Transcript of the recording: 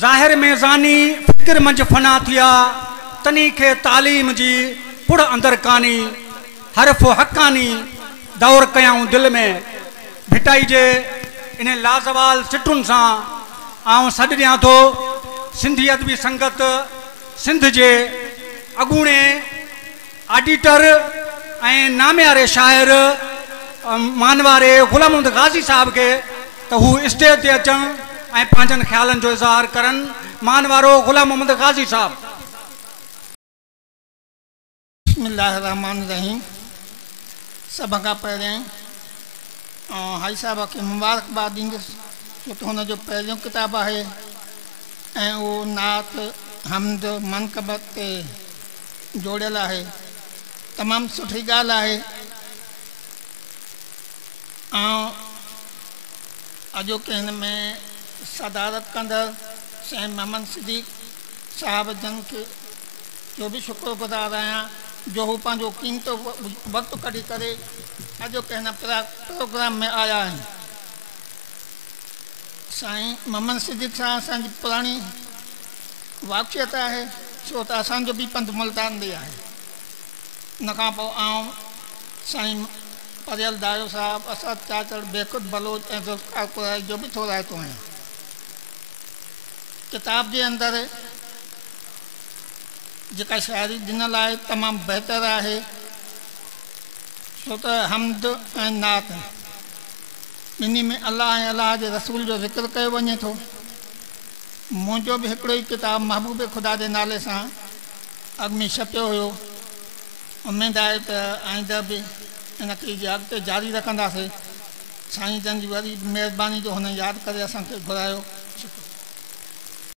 ज़ाहिर में ज़ानी फ़िक्र मंझ फना थिया तनी खे तालीम जी पुड़ अंदर कानी हरफ़ हक़ानी दौर कयाऊं दिल में भिटाई जे इन लाजवाल सिटुन सां आऊं सॾ ॾियां थो सिंधी अदबी संगत सिंध जे अगूणे ऑडिटर ऐं नामियारे शाइर मानवारे गुलाम मोहम्मद गाज़ी साहब के तो हू स्टेज ते अचन ऐं पंहिंजनि ख़्यालनि जो इज़हार करन। मानवारो गुलाम मोहम्मद गाज़ी साहब। बिस्मिल्लाहिर्रहमानिर्रहीम। सब खां पहिरियों हाई साहब खे मुबारकबाद ॾींदुसि छो त हुनजो पहिरियों किताबु आहे ऐं उहो नात हमद मनक़बत ते जोड़ियल आहे। तमामु सुठी ॻाल्हि आहे। अॼोके हिन में सदारत कंदड़ शेख मोहम्मद सिद्दीक़ साहब जन के जो भी शुक्रगुज़ार आहियां जो हू पंहिंजो कीमतो वक़्तु कढी करे अॼोके हिन प्रोग्राम में आया आहिनि। साईं मोहम्मद सिद्दीक़ साहब असांजी पुराणी वाक़ियत आहे छो त असांजो बि पंध मुल्तान ॾे आहे। उन खां पोइ आउं साईं परियल दायो साहब असद चाचड़ बेकुद बलोच ऐं ज़ुल्फ़िकार कुरैशी जो भी थोराइतो आहियां। किताब जे अंदरि जेका शाइरी ॾिनल आहे तमामु बहितर आहे छो त हमद ऐं नात ॿिन्ही में अलाह ऐं अलाह जे रसूल जो ज़िक्र कयो वञे थो। मुंहिंजो बि हिकिड़ो ई किताबु महबूब खुदा जे नाले सां अॻु में छपियो हुयो। उमेदु आहे त आईंदा बि इनखे अॻिते जारी रखंदासीं। साईं जन जी वरी महिरबानी जो हुन यादि करे असांखे घुरायो।